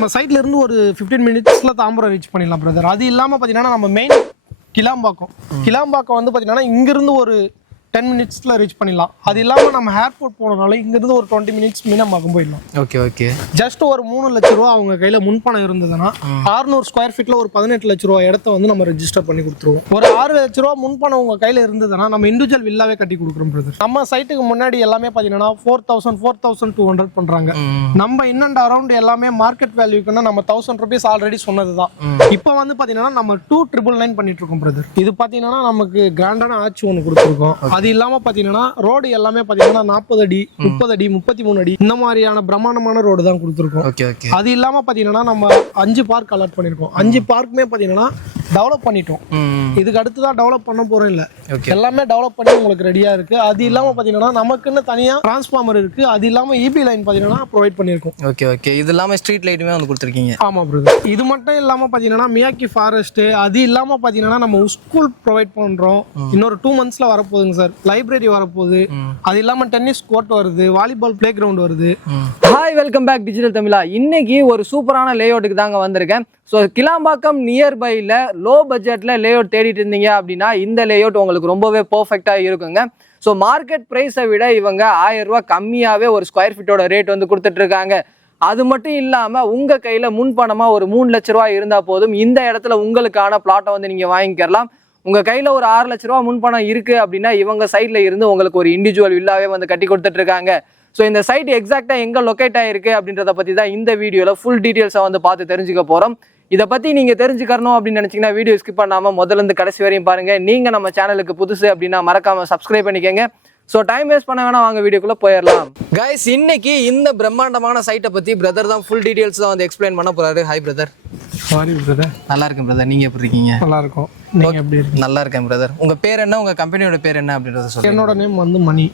நம்ம சைட்ல இருந்து ஒரு 15 மினிட்ஸ்ல தாம்பரம் ரீச் பண்ணிடலாம் பிரதர். அது இல்லாம பாத்தீங்கன்னா நம்ம மெயின் கிளாம்பாக்கம் வந்து பாத்தீங்கன்னா இங்க இருந்து ஒரு 10 மினிட்ஸ்ல ரீச் பண்ணிடலாம். அது இல்லாம நம்ம ஏர்போர்ட் போனனால இங்க இருந்து ஒரு 20 மினிட்ஸ் மினிமம் போயிடலாம். ஓகே. ஜஸ்ட் ஒரு 3 லட்ச ரூபா அவங்க கையில முன்பணம் இருந்ததுன்னா 600 ஸ்கொயர் ஃபீட்ல ஒரு 18 லட்ச ரூபா இடத்த வந்து நம்ம ரெஜிஸ்டர் பண்ணி கொடுத்துருவோம். ஒரு 6 லட்ச ரூபா முன்பணம் உங்க கையில இருந்ததுன்னா நம்ம இண்டிவிஜுவல் வில்லாவே கட்டி கொடுக்குறோம் பிரதர். நம்ம சைட்டுக்கு முன்னாடி எல்லாமே பாத்தீங்கன்னா 4200 பண்றாங்க. நம்ம இன் அண்ட் அரௌண்ட் எல்லாமே மார்க்கெட் வேல்யூக்குன்னா நம்ம 1000 rupees ஆல்ரெடி சொன்னதுதான். இப்போ வந்து பாத்தீங்கன்னா நம்ம 2999 பண்ணிட்டு இருக்கோம் பிரதர். இது பாத்தீங்கன்னா நமக்கு கிராண்டான ஆட்சி ஒன்று கொடுத்துருக்கோம். அது இல்லாம பாத்தீங்கன்னா ரோடு எல்லாமே பாத்தீங்கன்னா 40 அடி 30 அடி 33 அடி இந்த மாதிரியான பிரம்மாண்டமான ரோடு தான் கொடுத்துருக்கோம். அது இல்லாம பாத்தீங்கன்னா நம்ம 5 பார்க் அலாட் பண்ணிருக்கோம். 5 பார்க்குமே பாத்தீங்கன்னா டெவலப் பண்ணிட்டோம். இதுக்கு அடுத்துதான் டெவலப் பண்ண போறோம் இல்ல, எல்லாமே டெவலப் பண்ணி உங்களுக்கு ரெடியா இருக்கு. அது இல்லாம பாத்தீங்கன்னா நமக்குன்னு தனியா டிரான்ஸ்ஃபார்மர் இருக்கு. அது இல்லாம இபி லைன் பாத்தீங்கன்னா ப்ரொவைட் பண்ணிருக்கோம். ஓகே. இது இல்லாம ஸ்ட்ரீட் லைட்டுமே வந்து கொடுத்துருக்கீங்க. ஆமா பிரதர். இது மட்டும் இல்லாம பாத்தீங்கன்னா மியாக்கி ஃபாரஸ்ட், அது இல்லாம பாத்தீங்கன்னா நம்ம ஸ்கூல் ப்ரொவைட் பண்றோம். இன்னொரு 2 monthsல வரப்போகுதுங்க சார். லைப்ரரி வரப்போகுது. அது இல்லாம டென்னிஸ் கோர்ட் வருது, வாலிபால் பிளே கிரவுண்ட் வருது. ஹாய், வெல்கம் பேக் டிஜிட்டல் தமிழா. இன்னைக்கு ஒரு சூப்பரான லேஅவுட்டுக்கு தாங்க வந்திருக்கேன். ஸோ கிளாம்பாக்கம் நியர்பையில் லோ பட்ஜெட்டில் லேஅவுட் தேடிட்டு இருந்தீங்க அப்படின்னா இந்த லேஅவுட் உங்களுக்கு ரொம்பவே பர்ஃபெக்டாக இருக்குங்க. ஸோ மார்க்கெட் ப்ரைஸை விட இவங்க 1000 ரூபா கம்மியாகவே ஒரு ஸ்கொயர் ஃபீட்டோட ரேட் வந்து கொடுத்துட்ருக்காங்க. அது மட்டும் இல்லாமல் உங்கள் கையில் முன்பணமாக ஒரு 3 லட்ச ரூபா இருந்தால் போதும் இந்த இடத்துல உங்களுக்கான பிளாட்டை வந்து நீங்கள் வாங்கிக்கலாம். உங்கள் கையில் ஒரு 6 லட்ச ரூபா முன்பணம் இருக்குது அப்படின்னா இவங்க சைடில் இருந்து உங்களுக்கு ஒரு இண்டிவிஜுவல் வில்லாவே வந்து கட்டி கொடுத்துட்ருக்காங்க. ஸோ இந்த சைட் எக்ஸாக்டாக எங்கே லொக்கேட் ஆகிருக்கு அப்படின்றத பற்றி தான் இந்த வீடியோவில் ஃபுல் டீட்டெயில்ஸை வந்து பார்த்து தெரிஞ்சுக்க போகிறோம். இதை பற்றி நீங்கள் தெரிஞ்சுக்கணும் அப்படின்னு நினச்சிங்கன்னா வீடியோ ஸ்கிப் பண்ணாமல் முதல்ல கடைசி வரையும் பாருங்கள். நீங்கள் நம்ம சேனலுக்கு புதுசு அப்படின்னா மறக்காமல் சப்ஸ்கிரைப் பண்ணிக்கோங்க. ஸோ டைம் வேஸ்ட் பண்ண வேணா, வாங்க வீடியோக்குள்ளே போயிடலாம். கைஸ், இன்னைக்கு இந்த பிரம்மாண்டமான சைட்டை பற்றி பிரதர் தான் ஃபுல் டீட்டெயில்ஸ் தான் வந்து எக்ஸ்பிளைன் பண்ண போகிறாரு. Hi brother. Sorry brother. நல்லா இருக்கேன் பிரதர். நீங்கள் எப்படி இருக்கீங்க? நல்லா இருக்கும். நீங்க எப்படி இருக்கீங்க? நல்லா இருக்கேன் பிரதர். உங்க பேர் என்ன, உங்க கம்பெனியோட பேர் என்ன அப்படின்றத சொல்லுங்க. என்னோட நேம் வந்து மணி.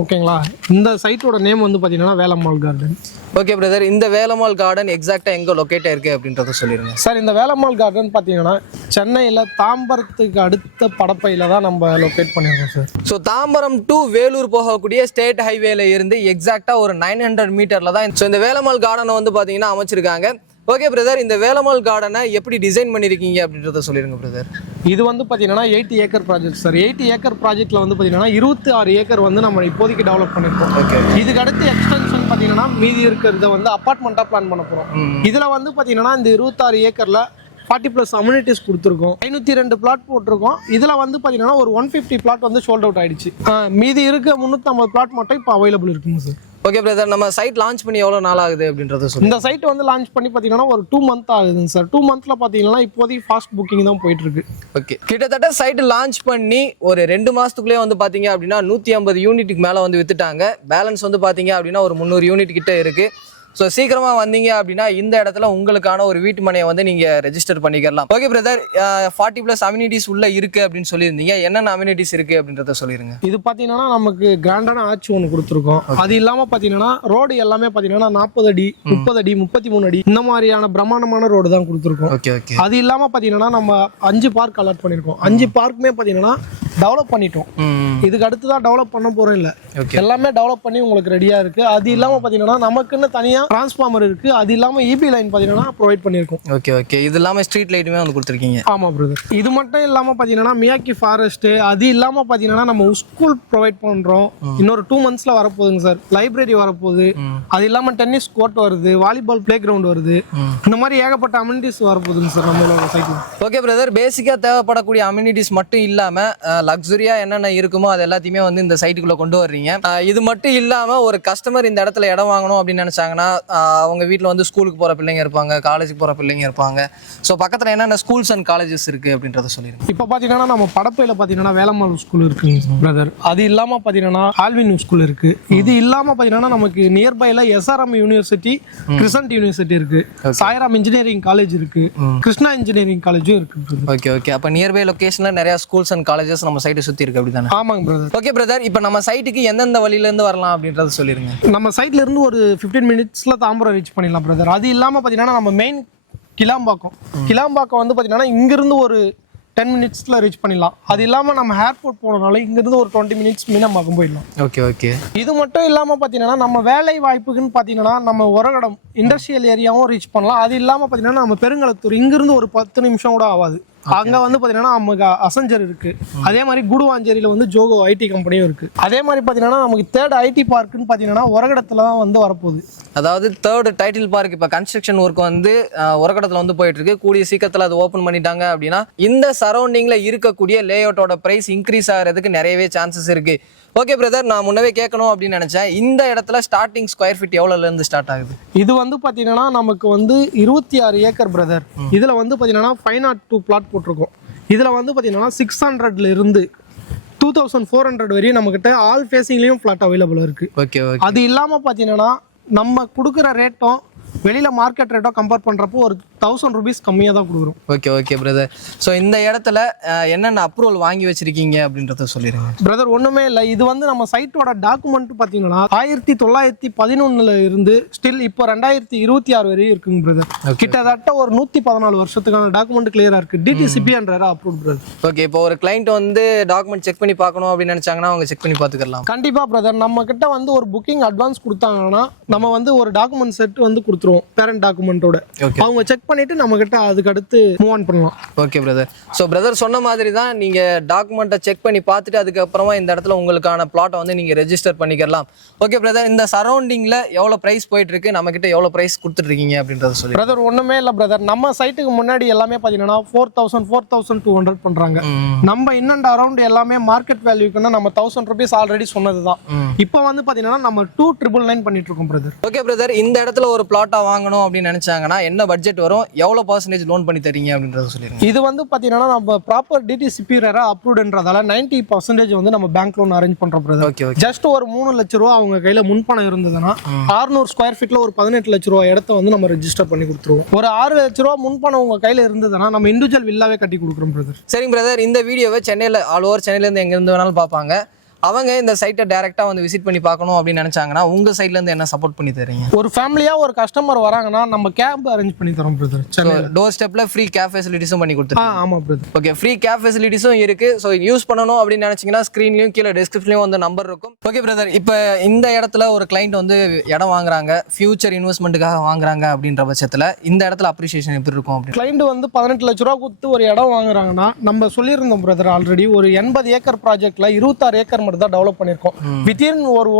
ஓகேங்களா. இந்த சைட்டோட நேம் வந்து பாத்தீங்கன்னா வேலம்மாள் கார்டன். ஓகே பிரதர், இந்த வேலம்மாள் கார்டன் எக்ஸாக்டா எங்க லொகேட் ஆயிருக்கு அப்படின்றத சொல்லிருங்க சார். இந்த வேலம்மாள் கார்டன் பாத்தீங்கன்னா சென்னையில தாம்பரத்துக்கு அடுத்த படப்பையில தான் நம்ம லொகேட் பண்ணிருக்கோம் sir. So Tambaram to Vellore போகக்கூடிய ஸ்டேட் ஹைவேல இருந்து எக்ஸாக்டா ஒரு 900 மீட்டர்ல தான் இந்த வேலம்மாள் கார்டனை வந்து பாத்தீங்கன்னா அமைச்சிருக்காங்க. ஓகே பிரதர், இந்த வேலம்மாள் கார்டனை எப்படி டிசைன் பண்ணிருக்கீங்க அப்படின்றத சொல்லிருங்க பிரதர். இது வந்து பாத்தீங்கன்னா 80 ஏக்கர் ப்ராஜெக்ட் சார். 80 ஏக்கர் ப்ராஜெக்ட்ல வந்து பாத்தீங்கன்னா 26 ஏக்கர் வந்து நம்ம இப்போதைக்கு டெவலப் பண்ணிருக்கோம். ஓகே. இதுக்கு அடுத்து எக்ஸ்டென்ஷன் பாத்தீங்கன்னா மீதி இருக்கிறத வந்து அபார்ட்மெண்ட்டா பிளான் பண்ண போறோம். இதுல வந்து பாத்தீங்கன்னா இந்த 26 ஏக்கர்ல 40+ அம்யூனிட்டிஸ் கொடுத்துருக்கோம். 502 பிளாட் போட்டிருக்கோம். இதுல வந்து பாத்தீங்கன்னா ஒரு 150 பிளாட் வந்து சோல்ட் அவுட் ஆயிடுச்சு. மீதி இருக்க 350 பிளாட் மட்டும் இப்போ அவைலபிள் இருக்குங்க சார். ஓகே பிரதர், நம்ம சைட் லான்ச் பண்ணி எவ்வளோ நாள் ஆகுது அப்படின்றத சொல்லுங்க. இந்த சைட் வந்து லான்ச் பண்ணி பார்த்தீங்கன்னா ஒரு 2 month ஆகுதுங்க சார். 2 monthல பார்த்தீங்கன்னா இப்போதைக்கு ஃபாஸ்ட் புக்கிங் தான் போயிட்டு இருக்கு. ஓகே, கிட்டத்தட்ட சைட் லான்ச் பண்ணி ஒரு 2 மாசத்துக்குள்ளே வந்து பார்த்தீங்க அப்படின்னா 150 யூனிட்டுக்கு மேலே வந்து வித்துட்டாங்க. பேலன்ஸ் வந்து பார்த்தீங்க அப்படின்னா ஒரு 300 யூனிட் கிட்ட இருக்கு. ஸோ சீக்கிரமாக வந்தீங்க அப்படின்னா இந்த இடத்துல உங்களுக்கான ஒரு வீட்டு மனையை வந்து நீங்கள் ரெஜிஸ்டர் பண்ணிக்கலாம். ஓகே பிரதர், 40+ அம்யூனிட்டிஸ் உள்ள இருக்கு அப்படின்னு சொல்லியிருந்தீங்க. என்னென்ன அம்யூனிட்டிஸ் இருக்கு அப்படின்றத சொல்லிருங்க. இது பார்த்தீங்கன்னா நமக்கு கிராண்டான ஆட்சி ஒன்று கொடுத்துருக்கோம். அது இல்லாமல் பார்த்தீங்கன்னா ரோடு எல்லாமே பார்த்தீங்கன்னா 40 அடி 30 அடி 33 அடி இந்த மாதிரியான பிரம்மாண்டமான ரோடு தான் கொடுத்துருக்கோம். ஓகே. அது இல்லாமல் பார்த்தீங்கன்னா நம்ம 5 பார்க் அலாட் பண்ணியிருக்கோம். 5 பார்க்குமே பார்த்தீங்கன்னா டெவலப் பண்ணிட்டோம். இதுக்கு அடுத்துதான் டெவலப் பண்ண போறோம் இல்ல, எல்லாமே டெவலப் பண்ணி உங்களுக்கு ரெடியா இருக்கு. அது இல்லாம பாத்தீங்கன்னா நமக்குன்னு தனியா டிரான்ஸ்ஃபார்மர் இருக்கு. அது இல்லாம இபி லைன் பாத்தீங்கன்னா ப்ரொவைட் பண்ணிருக்கோம். ஓகே. இது இல்லாம ஸ்ட்ரீட் லைட்டுமே வந்து கொடுத்துருக்கீங்க. ஆமா பிரதர். இது மட்டும் இல்லாம பாத்தீங்கன்னா மியாக்கி ஃபாரஸ்ட், அது இல்லாம பாத்தீங்கன்னா நம்ம ஸ்கூல் ப்ரொவைட் பண்றோம். இன்னொரு 2 monthsல வரப்போகுதுங்க சார். லைப்ரரி வரப்போகுது. அது இல்லாம டென்னிஸ் கோர்ட் வருது, வாலிபால் பிளே கிரவுண்ட் வருது. இந்த மாதிரி ஏகப்பட்ட அம்யூனிட்டிஸ் வரப்போகுதுங்க சார் நம்மளோட சைக்கிள். ஓகே பிரதர், பேசிக்கா தேவைப்படக்கூடிய அம்யூனிட்டிஸ் மட்டும் இல்லாம லக்ஸரியா என்னென்ன இருக்குமோ அது எல்லாத்தையுமே வந்து இந்த சைட்டுக்குள்ள கொண்டு வர்றீங்க. இது மட்டும் இல்லாம ஒரு கஸ்டமர் இந்த இடத்துல இடம் வாங்கணும் அப்படின்னு நினைச்சாங்கன்னா அவங்க வீட்டில் வந்து ஸ்கூலுக்கு போற பிள்ளைங்க இருப்பாங்க, காலேஜுக்கு போற பிள்ளைங்க இருப்பாங்க. ஸோ பக்கத்துல என்னென்ன ஸ்கூல்ஸ் அண்ட் காலேஜஸ் இருக்கு அப்படின்றத சொல்லிடுங்க. இப்போ பாத்தீங்கன்னா நம்ம படப்பையில பாத்தீங்கன்னா வேலம்மாள் ஸ்கூல் இருக்குங்க பிரதர். அது இல்லாம பாத்தீங்கன்னா ஆல்வின் ஸ்கூல் இருக்கு. இது இல்லாம பாத்தீங்கன்னா நமக்கு நியர்பைல SRM யூனிவர்சிட்டி, கிறிசன்ட் யூனிவர்சிட்டி இருக்கு, சாய்ராம் இன்ஜினியரிங் காலேஜ் இருக்கு, கிருஷ்ணா இன்ஜினியரிங் காலேஜும் இருக்கு. ஓகே. அப்ப நியர்பை லொகேஷன்ல நிறைய ஸ்கூல்ஸ் அண்ட் காலேஜஸ் நம்ம சைட்டை சுத்தி இருக்கு அப்படிதானே? ஆமாங்க பிரதர். ஓகே பிரதர், இப்போ நம்ம சைட்டுக்கு எந்தெந்த வழியில இருந்து வரலாம் அப்படின்றத சொல்லிருங்க. நம்ம சைட்ல இருந்து ஒரு 15 மினிட்ஸ்ல தாம்பரம் ரீச் பண்ணிடலாம் பிரதர். அது இல்லாம பாத்தீங்கன்னா நம்ம மெயின் கிளாம்பாக்கம் வந்து பாத்தீங்கன்னா இங்க இருந்து ஒரு 10 மினிட்ஸ்ல ரீச் பண்ணிடலாம். அது இல்லாம நம்ம ஏர்போர்ட் போனனால இங்கிருந்து ஒரு 20 மினிட்ஸ் மினிமம் போயிடலாம். Okay okay. இது மட்டும் இல்லாம பாத்தீங்கன்னா நம்ம வேலை வாய்ப்புக்குன்னு பாத்தீங்கன்னா நம்ம உரகடம் இண்டஸ்ட்ரியல் ஏரியாவும் ரீச் பண்ணலாம். அது இல்லாம பாத்தீங்கன்னா நம்ம பெருங்களத்தூர் இங்கிருந்து ஒரு 10 நிமிஷம் கூட ஆகாது. அங்க வந்து பாத்தீங்கன்னா நமக்கு அசஞ்சர் இருக்கு. அதே மாதிரி குடுவாஞ்சேரியில வந்து ஜோகோ ஐடி கம்பெனியும் இருக்கு. அதே மாதிரி பாத்தீங்கன்னா நமக்கு தேர்ட் ஐடி பார்க்குன்னு பாத்தீங்கன்னா உரகடத்துல தான் வந்து வரப்போகுது. அதாவது தேர்ட் டைட்டில் பார்க் இப்போ கன்ஸ்ட்ரக்ஷன் ஒர்க் வந்து உரகடத்தில் வந்து போயிட்டு இருக்கு. கூடிய சீக்கிரத்தில் அது ஓப்பன் பண்ணிட்டாங்க அப்படின்னா இந்த சரௌண்டிங்ல இருக்கக்கூடிய லே அவுட்டோட பிரைஸ் இன்க்ரீஸ் ஆகிறதுக்கு நிறையவே சான்சஸ் இருக்கு. ஓகே பிரதர், நான் முன்னவே கேட்கணும் அப்படின்னு நினைச்சேன். இந்த இடத்துல ஸ்டார்டிங் ஸ்கொயர் ஃபீட் எவ்வளோல இருந்து ஸ்டார்ட் ஆகுது? இது வந்து பாத்தீங்கன்னா நமக்கு வந்து 26 ஏக்கர் பிரதர். இதுல வந்து பாத்தீங்கன்னா 502 பிளாட் போட்டிருக்கோம். இதுல வந்து பாத்தீங்கன்னா 600ல இருந்து 2400 வரையும் நம்ம கிட்ட ஆல் ஃபேசிங்லயும் பிளாட் அவைலபிள் இருக்கு. Okay okay. அது இல்லாம பாத்தீங்கன்னா நம்ம கொடுக்குற ரேட்டும் வெளியில மார்க்கெட் ரேட்டோ கம்பேர் பண்றப்போ ஒரு 1000 rupees கம்மியா தான் கொடுக்குறோம். Okay okay brother. ஸோ இந்த இடத்துல என்னென்ன அப்ரூவல் வாங்கி வச்சிருக்கீங்க அப்படின்றத சொல்லிடுங்க பிரதர். ஒண்ணுமே இல்லை, இது வந்து நம்ம சைட்டோட டாக்குமெண்ட் பாத்தீங்கன்னா 1911ல இருந்து ஸ்டில் இப்போ 2026 வரையும் இருக்குங்க பிரதர். கிட்டத்தட்ட ஒரு 114 வருஷத்துக்கான டாக்குமெண்ட் கிளியரா இருக்கு. டிடிசிபின்ற அப்ரூவ் பிரதர். ஓகே. இப்போ ஒரு கிளைண்ட் வந்து டாக்குமெண்ட் செக் பண்ணி பார்க்கணும் அப்படின்னு நினைச்சாங்கன்னா அவங்க செக் பண்ணி பார்த்துக்கலாம். கண்டிப்பா பிரதர். நம்ம கிட்ட வந்து ஒரு புக்கிங் அட்வான்ஸ் கொடுத்தாங்கன்னா நம்ம வந்து ஒரு டாக்குமெண்ட் செட் வந்து கொடுத்துருவோம் பேரண்ட் டாக்குமெண்டோட. அவங்க செக் பண்ணிட்டு நம்ம கிட்ட அதுக்கு அடுத்து மூவ் ஆன் பண்ணலாம். Okay brother. ஸோ பிரதர் சொன்ன மாதிரி தான் நீங்க டாக்குமெண்ட்டை செக் பண்ணி பார்த்துட்டு அதுக்கப்புறமா இந்த இடத்துல உங்களுக்கான பிளாட்டை வந்து நீங்க ரெஜிஸ்டர் பண்ணிக்கலாம். ஓகே பிரதர், இந்த சரௌண்டிங்ல எவ்வளவு பிரைஸ் போயிட்டு இருக்கு, நம்ம கிட்ட எவ்வளவு பிரைஸ் கொடுத்துட்டு இருக்கீங்க அப்படின்றத சொல்லி. பிரதர் ஒண்ணுமே இல்லை பிரதர். நம்ம சைட்டுக்கு முன்னாடி எல்லாமே பாத்தீங்கன்னா 4000 4200 பண்றாங்க. நம்ம இன் அண்ட் அரௌண்ட் எல்லாமே மார்க்கெட் வேல்யூக்குன்னா நம்ம 1000 rupees ஆல்ரெடி சொன்னதுதான். இப்போ வந்து பாத்தீங்கன்னா நம்ம 2999 பண்ணிட்டு இருக்கோம் பிரதர். ஓகே பிரதர், இந்த இடத்துல ஒரு பிளாட்டா வாங்கணும் அப்படின்னு நினைச்சாங்கன்னா என்ன பட்ஜெட் வரும், எவ்வளவு பர்சன்டேஜ் லோன் பண்ணி தரீங்க அப்படின்றத சொல்லிருங்க. இது வந்து பாத்தீங்கன்னா நம்ம ப்ராப்பர் டிடிசிபி அப்ரூவ்ட்ன்றதால 90% வந்து நம்ம பேங்க் லோன் அரேஞ்ச் பண்றோம் பிரதர். Okay okay. ஜஸ்ட் ஒரு 3 லட்ச ரூபா அவங்க கையில முன்பணம் இருந்ததுன்னா 600 ஸ்கொயர் ஃபீட்ல ஒரு 18 லட்ச ரூபா இடத்த வந்து நம்ம ரெஜிஸ்டர் பண்ணி கொடுத்துருவோம். ஒரு 6 லட்ச ரூபா முன்பணம் உங்க கையில இருந்ததுன்னா நம்ம இண்டிவிஜுவல் வில்லாவே கட்டி கொடுக்குறோம் பிரதர். சரிங்க பிரதர், இந்த வீடியோவை சென்னையில் ஆல் ஓவர் சென்னையில இருந்து எங்க இருந்து வேணாலும் பார்ப்பாங்க. அவங்க இந்த சைட்டை டைரக்டா வந்து விசிட் பண்ணி பார்க்கணும் அப்படின்னு நினைச்சாங்கன்னா உங்க சைட்ல இருந்து என்ன சப்போர்ட் பண்ணி தரீங்க? ஒரு ஃபேமிலியா ஒரு கஸ்டமர் வராங்கன்னா நம்ம கேப் அரேஞ்ச் பண்ணி தரோம் பிரதர். டோர் ஸ்டெப்ல ஃப்ரீ கேப் ஃபெசிலிட்டிஸும் பண்ணி கொடுத்துருக்கோம். ஆமா பிரதர். ஓகே, ஃப்ரீ கேப் ஃபெசிலிட்டிஸும் இருக்கு. ஸோ யூஸ் பண்ணணும் அப்படின்னு நினைச்சீங்கன்னா ஸ்க்ரீன்லயும் கீழே டிஸ்கிரிப்ஷன்லயும் வந்து நம்பர் இருக்கும். ஓகே பிரதர், இப்போ இந்த இடத்துல ஒரு கிளைண்ட் வந்து இடம் வாங்குறாங்க, ஃபியூச்சர் இன்வெஸ்ட்மெண்ட்டுக்காக வாங்குறாங்க அப்படின்ற பட்சத்தில் இந்த இடத்துல அப்ரிசியேஷன் எப்படி இருக்கும் அப்படின்னு? கிளைண்ட் வந்து 18 லட்ச ரூபா கொடுத்து ஒரு இடம் வாங்குறாங்கன்னா நம்ம சொல்லியிருந்தோம் பிரதர் ஆல்ரெடி ஒரு 80 ஏக்கர் ப்ராஜெக்ட்ல 26 ஏக்கர் மட்டும் தான் டெவலப் பண்ணியிருக்கோம். வித்தின் ஒரு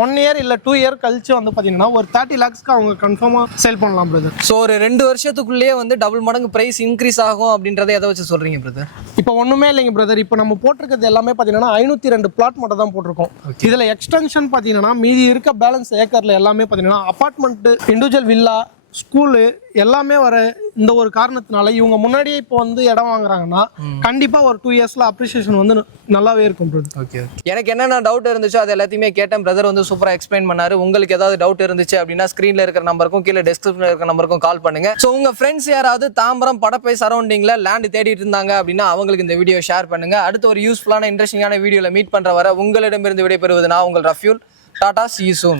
ஒன் இயர் இல்ல 2 இயர் கழிச்சு வந்து பாத்தீங்கன்னா ஒரு 30 lakhsக்கு அவங்க கன்ஃபார்மா சேல் பண்ணலாம் பிரதர். ஸோ ஒரு 2 வருஷத்துக்குள்ளேயே வந்து டபுள் மடங்கு பிரைஸ் இன்க்ரீஸ் ஆகும் அப்படின்றத எதை வச்சு சொல்றீங்க பிரதர்? இப்போ ஒண்ணுமே இல்லைங்க பிரதர். இப்போ நம்ம போட்டிருக்கிறது எல்லாமே பாத்தீங்கன்னா 502 பிளாட் மட்டும் தான் போட்டிருக்கோம். இதுல எக்ஸ்டென்ஷன் பாத்தீங்கன்னா மீதி இருக்க பேலன்ஸ் ஏக்கர்ல எல்லாமே பாத்தீங்கன்னா அபார்ட்மெண்ட், இண்டிவிஜுவல் வில்லா, ஸ்கூலு எல்லாமே வர இந்த ஒரு காரணத்தினால இவங்க முன்னாடியே இப்போ வந்து இடம் வாங்குறாங்கன்னா கண்டிப்பா ஒரு 2 இயர்ஸ்ல அப்ரிசியேஷன் வந்து நல்லாவே இருக்கும் பிரதர். ஓகே, எனக்கு என்னென்ன டவுட் இருந்துச்சோ அது எல்லாத்தையுமே கேட்டேன். பிரதர் வந்து சூப்பரா எக்ஸ்பிளைன் பண்ணாரு. உங்களுக்கு ஏதாவது டவுட் இருந்துச்சு அப்படின்னா ஸ்கிரீன்ல இருக்கிற நம்பருக்கும் கீழே டிஸ்கிரிப்ஷன்ல இருக்கிற நம்பருக்கும் கால் பண்ணுங்க. ஸோ உங்க ஃப்ரெண்ட்ஸ் யாராவது தாம்பரம் படப்பை சரௌண்டிங்ல லேண்ட் தேடிட்டு இருந்தாங்க அப்படின்னா அவங்களுக்கு இந்த வீடியோ ஷேர் பண்ணுங்க. அடுத்து ஒரு யூஸ்ஃபுல்லான இன்ட்ரெஸ்டிங்கான வீடியோல மீட் பண்ற வர உங்களிடமிருந்து விடைபெறுவது நான் உங்கள் ரஃப்யூல். Tata, see you soon.